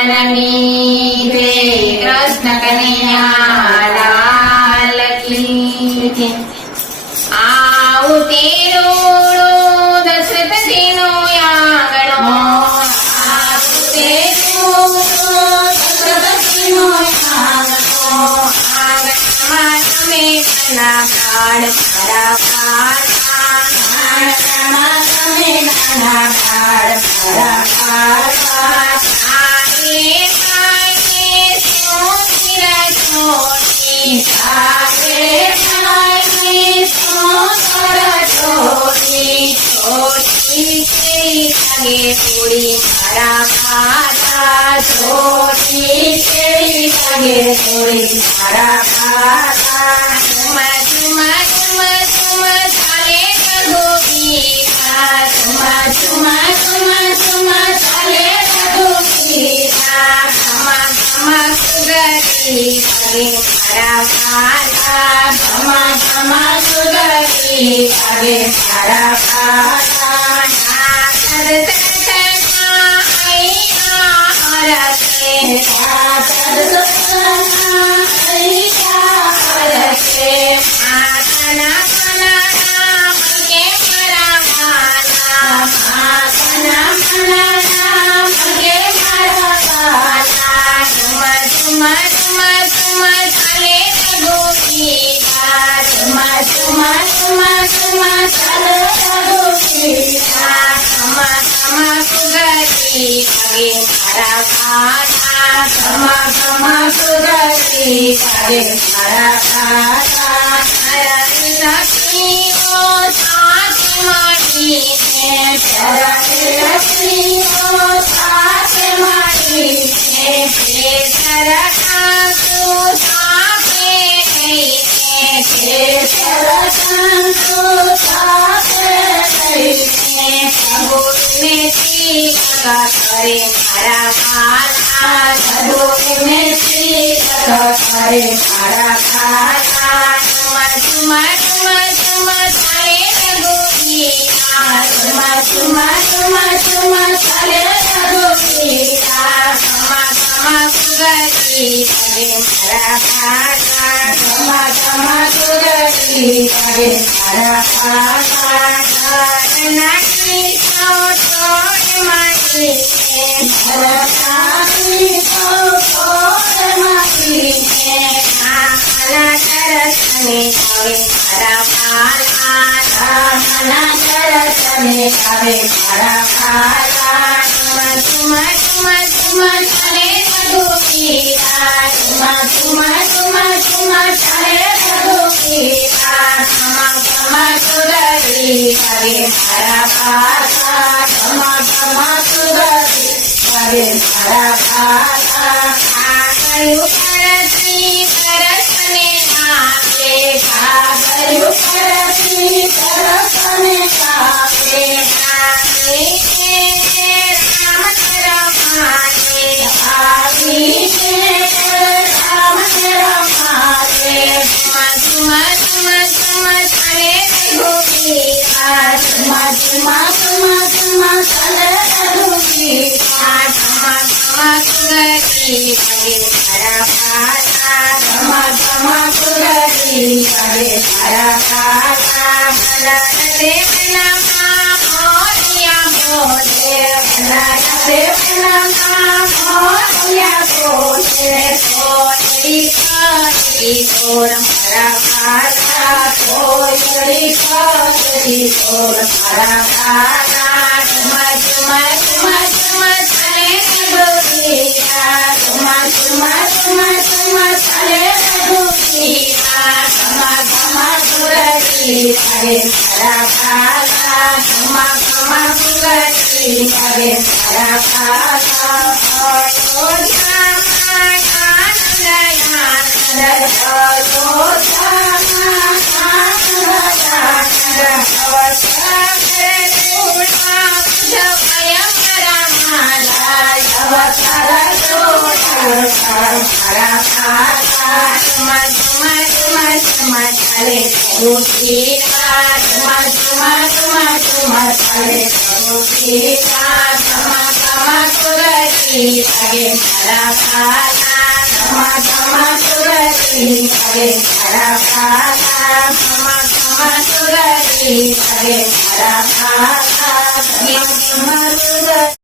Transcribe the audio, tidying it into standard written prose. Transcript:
નમી જય કૃષ્ણ કનૈયા લાલ કી આવું તેરું દશરથજીનો આંગણો આવું તેરું દશરથજીનો આંગણો આંગણમાં તમે નાના બાળ ભરા પાડવા આંગણમાં તમે નાના બાળ ભરા પાડવા પૂરી મારા ખાતા છોટી કેવી લાગે પૂરી મારા ખાતા ચુમા ચુમા ચુમા ચુમા ચાલે ગોપીકા ચુમા ચુમા ચુમા ચુમા ચાલે ગોપીકા ઘમા ઘમા સુગરી લાગે મારા ખાતા ઘમા ઘમા સુગરી લાગે મારા ખાતા મારા કાકા ઝુમા ઝુમા ઝુમા ઝુમા ચાલે ઉઠીના ઝુમા ઝુમા ઝુમા ઝુમા ચાલે ઉઠીના ધમા ધમા સુરતી લાગે મારા કાકા ધમા ધમા સુરતી લાગે મારા કાકા ધમા ધમા સુરતી લાગે મારા કાકા ધમા ધમા સુરતી